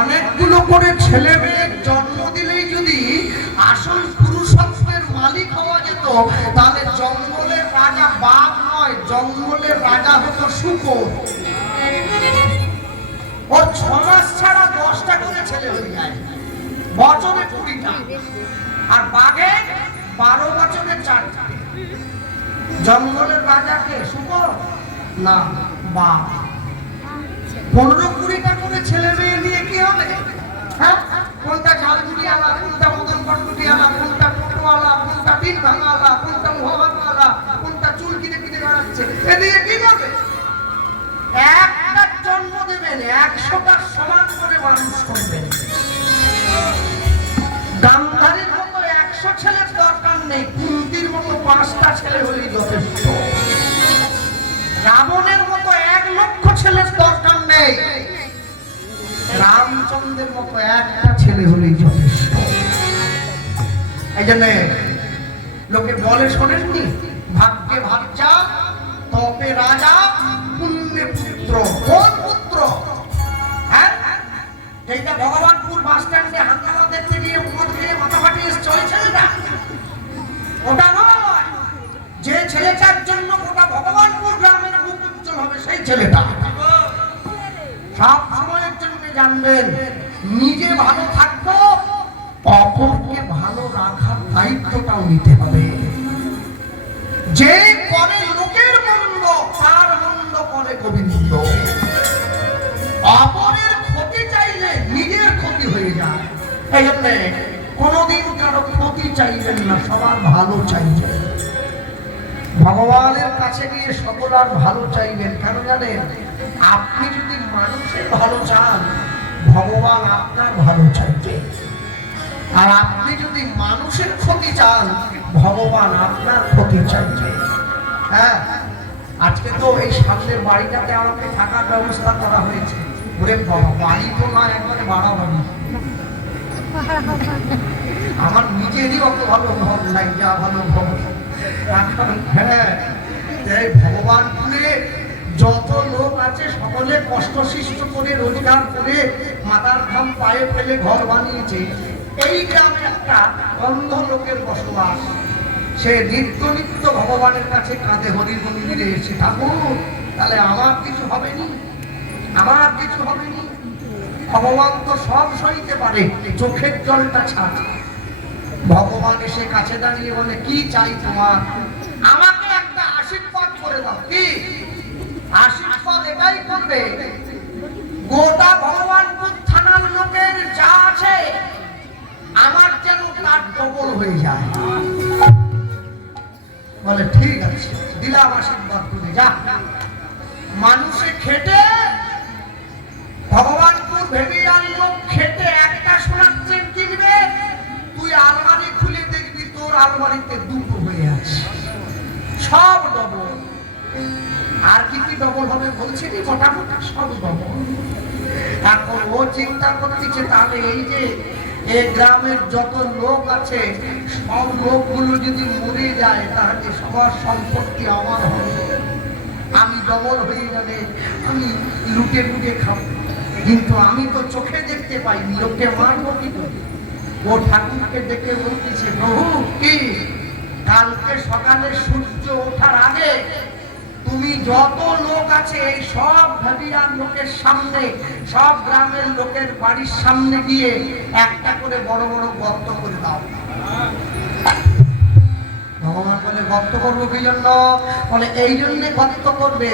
অনেকগুলো করে ছেলে মেয়ের জন্ম দিলেই যদি আসল পুরুষত্বের মালিক হওয়া যেত, তাহলে জঙ্গলের রাজা বাঘ নয়, জঙ্গলের রাজা হতো শূকর। ওর 6 মাস ছাড়া 10টা করে ছেলে হয়ে যায়, বছরে 20টা। আর বাঘে 12 বছরে 4টা। জঙ্গলের রাজাকে শূকর না, বাঘ। 15-20টা করে ছেলে মেয়ে নিয়ে কি হবে? হ্যাঁ, কোনটা ঝালমুড়ি আলা, কোনটা মদন পটকুটি আলা, কোনটা টোটোওয়ালা, কোনটা ডিম ভাঙাওয়ালা, কোনটা মোহবানওয়ালা, কোনটা চুল কিনে কিনে বেড়াচ্ছে, এদিকে কি করবে? একটা জন্ম দেবেন, 100টা সমান করে মানুষ করবেন। গান্ধারীর মতো 100 ছেলের দরকার নেই, কুন্তির মতো 5টা ছেলে হলেই যথেষ্ট। রাবণের মতো 1 লক্ষ ছেলের দরকার নেই, রামচন্দ্রের মতো 1টা ছেলে হলেই যথেষ্ট। এই জন্য লোকে বলে, শোনেননি, ভাগ্যে ভাগ্যা, তপে রাজা, পুণ্যে পুত্র। কোন পুত্র? হ্যাঁ, এইটা ভগবানপুর বাস স্ট্যান্ডে হাঙ্গামা দেখতে গিয়ে মদ খেয়ে মাথা ফাটিয়ে চলে ছেলেটা, ওটা নয়। যে ছেলেটার জন্য গোটা ভগবানপুর গ্রামের মুখ উজ্জ্বল হবে, সেই ছেলেটা। সব সময়ের জন্য জানবেন, নিজে ভালো থাকবো, অপরকে ভালো রাখার দায়িত্বটাও নিতে হবে। যে করে লোকের মন্দ, তার মন্দ করে গোবিন্দ। অপরের ক্ষতি চাইলে নিজের ক্ষতি হয়ে যায়। এই জন্য কোনোদিন কারো ক্ষতি চাইবেন না, সবার ভালো চাইবেন। ভগবানের কাছে গিয়ে সকলার ভালো চাইবেন। কেন জানেন? আপনি যদি মানুষের ভালো চান, ভগবান আপনার ভালো চাইবে। আর আপনি যদি মানুষের ক্ষতি চান, ভগবান আপনার ক্ষতি চাইবে। হ্যাঁ, আজকে তো এই সামনের বাড়িটাতে আমাকে থাকার ব্যবস্থা করা হয়েছে। ওরে বাবা, বাড়ি তো না, একবারে বাড়াবাড়ি। আমার নিজেরই অত ভালো ভোগ নাই, যা ভালো ভোগ। হ্যাঁ, এই ভগবানপুরে যত লোক আছে সকলে কষ্ট সৃষ্ট করে রোজগার করে মাথার ঘাম পায়ে ফেলে ঘর বানিয়েছে। এই গ্রামে একটা অন্ধ লোকের বসবাস। সে নিত্য নিত্য ভগবানের কাছে কাঁদে, হরির মন্দিরে এসে, ঠাকুর তাহলে আমার কিছু হবে নি, আমার কিছু হবে নি। ভগবান তো সব সইতে পারে, চোখের জলটা ছাড়। ভগবান এসে কাছে দাঁড়িয়ে বলে, কি চাই তোমার? আমাকে একটা আশীর্বাদ করে দাও। কি আশীর্বাদ? এটাই করবে, গোটা ভগবানপুর থানার লোকের যা আছে আমার যেন তার ডবল হয়ে যায়। বলে ঠিক আছে, দিলাম আশীর্বাদ করে, যা। মানুষে খেটে, ভগবানপুর ভেবিয়ার লোক খেটে একটা সোনার চেন কিনবে, তুই আলমারি খুলে দেখবি তোর আলমারিতে 2টো হয়ে আছে, সব ডবল। আর কি কি ডবল হবে বলছি, মোটামুটি সব ডবল। এখন ও চিন্তা করতেছে, তাহলে এই যে এই গ্রামের যত লোক আছে, সব লোকগুলো যদি মরে যায়, তাহলে সবার সম্পত্তি আমার হবে, আমি ডবল হয়ে যাবে, আমি লুটে লুটে খাবো। কিন্তু আমি তো চোখে দেখতে পাইনি, লোককে মারবো কি করে? ও ঠাকুরকে দেখে বলতেছে, প্রভু কি কালকে সকালে সূর্য ওঠার আগে তুমি যত লোক আছে এই সব ভাবিয়ার লোকের সামনে, সব গ্রামের লোকের বাড়ির সামনে গিয়ে একটা করে বড় বড় গর্ত করে দাও। ভগবান বলে, গর্ত করবো কি জন্য? বলে এই জন্যে গর্ত করবে,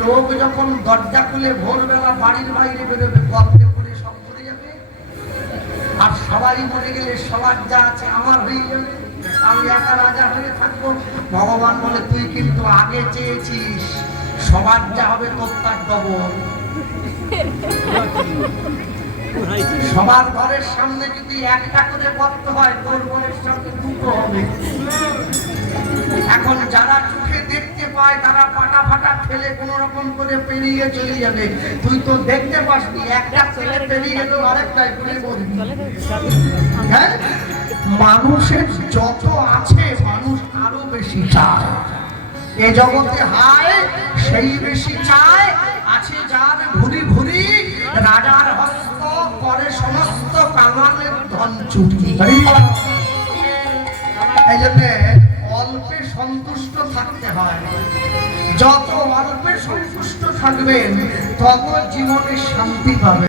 লোক যখন দরজা খুলে ভোরবেলা বাড়ির বাইরে বেরোবে, গর্তে করে সব মরে যাবে। আর সবাই মরে গেলে সবার যা আছে আমার হয়ে যাবে, আমি একা রাজা হয়ে থাকবো। ভগবান বলে, তুই কিন্তু আগে চেয়েছিস সবার যা হবে তোর তার ডবল। সবার ঘরের সামনে যদি একটা করে গর্ত হয়, তোর ঘরের সামনে 2টো হবে। এখন যারা চোখে দেখতে পায় তারা পাটা ফাটা ফেলে কোন রকম করে পেরিয়ে চলে যাবে। তুই তো দেখতে পাসনি, একটা ছেলে পেরিয়ে গেল, আরেকটাই ঘুরে পড়বি। হ্যাঁ, মানুষের যত আছে, মানুষ আরো বেশি চায়। এ জগতে হায় সেই বেশি চায়। আছে যার ঘুরি ঘুরি রাজার হস্ত, পাঞ্চুরি। এই জন্য অল্পে সন্তুষ্ট থাকতে হয়। যত অল্পে সন্তুষ্ট থাকবেন তত জীবনে শান্তি পাবে।